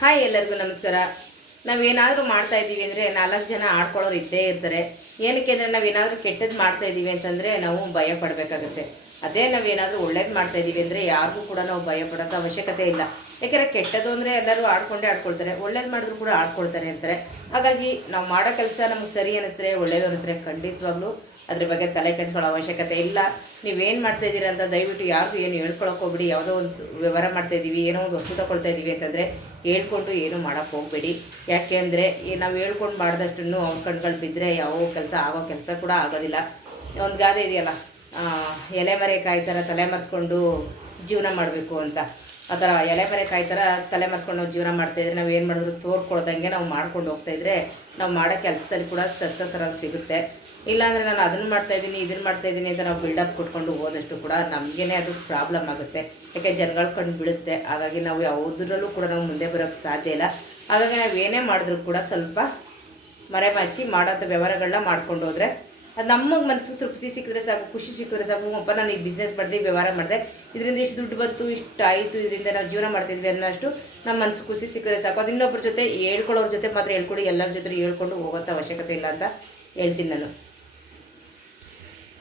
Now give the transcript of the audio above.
Hi, ಎಲ್ಲರಿಗೂ ನಮಸ್ಕಾರ. ನಾವೇನಾದರೂ ಮಾಡ್ತಾ ಇದ್ದೀವಿ ಅಂದರೆ 4 ಜನ ಆಡ್ಕೊಳ್ಳೋರು ಇದ್ದೇ ಇರ್ತಾರೆ. ಏನಕ್ಕೆ ಅಂದರೆ ನಾವೇನಾದರೂ ಕೆಟ್ಟದ್ದು ಮಾಡ್ತಾ ಇದ್ದೀವಿ ಅಂತಂದರೆ ನಾವು ಭಯ ಪಡಬೇಕಾಗುತ್ತೆ. ಅದೇ ನಾವೇನಾದರೂ ಒಳ್ಳೇದು ಮಾಡ್ತಾ ಇದ್ದೀವಿ ಅಂದರೆ ಯಾರಿಗೂ ಕೂಡ ನಾವು ಭಯ ಪಡೋಂಥ ಅವಶ್ಯಕತೆ ಇಲ್ಲ. ಯಾಕೆಂದರೆ ಕೆಟ್ಟದ್ದು ಅಂದರೆ ಎಲ್ಲರೂ ಆಡ್ಕೊಳ್ತಾರೆ, ಒಳ್ಳೇದು ಮಾಡಿದ್ರು ಕೂಡ ಆಡ್ಕೊಳ್ತಾರೆ ಅಂತಾರೆ. ಹಾಗಾಗಿ ನಾವು ಮಾಡೋ ಕೆಲಸ ನಮಗೆ ಸರಿ ಅನ್ನಿಸಿದ್ರೆ, ಒಳ್ಳೇದು ಅನ್ನಿಸಿದ್ರೆ ಖಂಡಿತವಾಗ್ಲೂ ಅದ್ರ ಬಗ್ಗೆ ತಲೆ ಕೆಡಿಸ್ಕೊಳ್ಳೋ ಅವಶ್ಯಕತೆ ಇಲ್ಲ. ನೀವೇನು ಮಾಡ್ತಾಯಿದ್ದೀರ ಅಂತ ದಯವಿಟ್ಟು ಯಾರಿಗೂ ಏನು ಹೇಳ್ಕೊಳಕ್ಕೆ ಹೋಗ್ಬಿಡಿ. ಯಾವುದೋ ಒಂದು ವ್ಯವಹಾರ ಮಾಡ್ತಾಯಿದ್ದೀವಿ, ಏನೋ ಒಂದು ವಸ್ತು ತಗೊಳ್ತಾ ಇದ್ದೀವಿ ಅಂತಂದರೆ ಹೇಳ್ಕೊಂಡು ಏನೂ ಮಾಡೋಕ್ಕೆ ಹೋಗಬೇಡಿ. ಯಾಕೆ ಅಂದರೆ ನಾವು ಹೇಳ್ಕೊಂಡು ಮಾಡಿದಷ್ಟು ಅವ್ರ ಕಣ್ಗಳು ಬಿದ್ದರೆ ಯಾವ ಕೆಲಸ ಆಗೋ ಕೆಲಸ ಕೂಡ ಆಗೋದಿಲ್ಲ. ಒಂದು ಗಾದೆ ಇದೆಯಲ್ಲ, ಎಲೆ ಮರೆ ಕಾಯಿ ಥರ ತಲೆ ಮರೆಸ್ಕೊಂಡು ಜೀವನ ಮಾಡಬೇಕು ಅಂತ. ಆ ಥರ ಎಲೆ ಮರೆ ಕಾಯಿ ಥರ ತಲೆ ಮರೆಸ್ಕೊಂಡು ನಾವು ಜೀವನ ಮಾಡ್ತಾಯಿದ್ರೆ ನಾವು ಏನು ಮಾಡಿದ್ರು ತೋರ್ಕೊಳ್ದಂಗೆ ನಾವು ಮಾಡ್ಕೊಂಡು ಹೋಗ್ತಾಯಿದ್ರೆ ನಾವು ಮಾಡೋ ಕೆಲಸದಲ್ಲಿ ಕೂಡ ಸಕ್ಸಸ್ ಅನ್ನೋದು ಸಿಗುತ್ತೆ. ಇಲ್ಲಾಂದರೆ ನಾನು ಅದನ್ನು ಮಾಡ್ತಾಯಿದ್ದೀನಿ ಇದನ್ನು ಮಾಡ್ತಾಯಿದ್ದೀನಿ ಅಂತ ನಾವು ಬಿಲ್ಡಪ್ ಕೊಟ್ಕೊಂಡು ಹೋದಷ್ಟು ಕೂಡ ನಮಗೇ ಅದು ಪ್ರಾಬ್ಲಮ್ ಆಗುತ್ತೆ. ಯಾಕೆ ಜನಗಳು ಕಂಡು ಬೀಳುತ್ತೆ. ಹಾಗಾಗಿ ನಾವು ಯಾವುದರಲ್ಲೂ ಕೂಡ ನಾವು ಮುಂದೆ ಬರೋಕ್ಕೆ ಸಾಧ್ಯ ಇಲ್ಲ. ಹಾಗಾಗಿ ನಾವು ಏನೇ ಮಾಡಿದ್ರೂ ಕೂಡ ಸ್ವಲ್ಪ ಮರೆಮಾಚಿ ಮಾಡೋಂಥ ವ್ಯವಹಾರಗಳನ್ನ ಮಾಡ್ಕೊಂಡು ಹೋದರೆ ಅದು ನಮಗೆ ಮನಸ್ಸಿಗೆ ತೃಪ್ತಿ ಸಿಕ್ಕಿದ್ರೆ ಸಾಕು, ಖುಷಿ ಸಿಕ್ಕಿದ್ರೆ ಸಾಕು. ಅಪ್ಪ ನಾನು ಈ ಬಿಸ್ನೆಸ್ ಮಾಡಿದೆ, ವ್ಯವಹಾರ ಮಾಡಿದೆ, ಇದರಿಂದ ಇಷ್ಟು ದುಡ್ಡು ಬಂತು, ಇಷ್ಟು ಆಯಿತು, ಇದರಿಂದ ನಾವು ಜೀವನ ಮಾಡ್ತಿದ್ವಿ ಅನ್ನೋಷ್ಟು ನಮ್ಮ ಮನಸ್ಸು ಖುಷಿ ಸಿಕ್ಕಿದ್ರೆ ಸಾಕು. ಅದು ಇನ್ನೊಬ್ಬರ ಜೊತೆ ಹೇಳ್ಕೊಳ್ಳೋರ ಜೊತೆ ಮಾತ್ರ ಹೇಳ್ಕೊಡಿ, ಎಲ್ಲರ ಜೊತೆ ಹೇಳ್ಕೊಂಡು ಹೋಗೋಂಥ ಅವಶ್ಯಕತೆ ಇಲ್ಲ ಅಂತ ಹೇಳ್ತೀನಿ ನಾನು.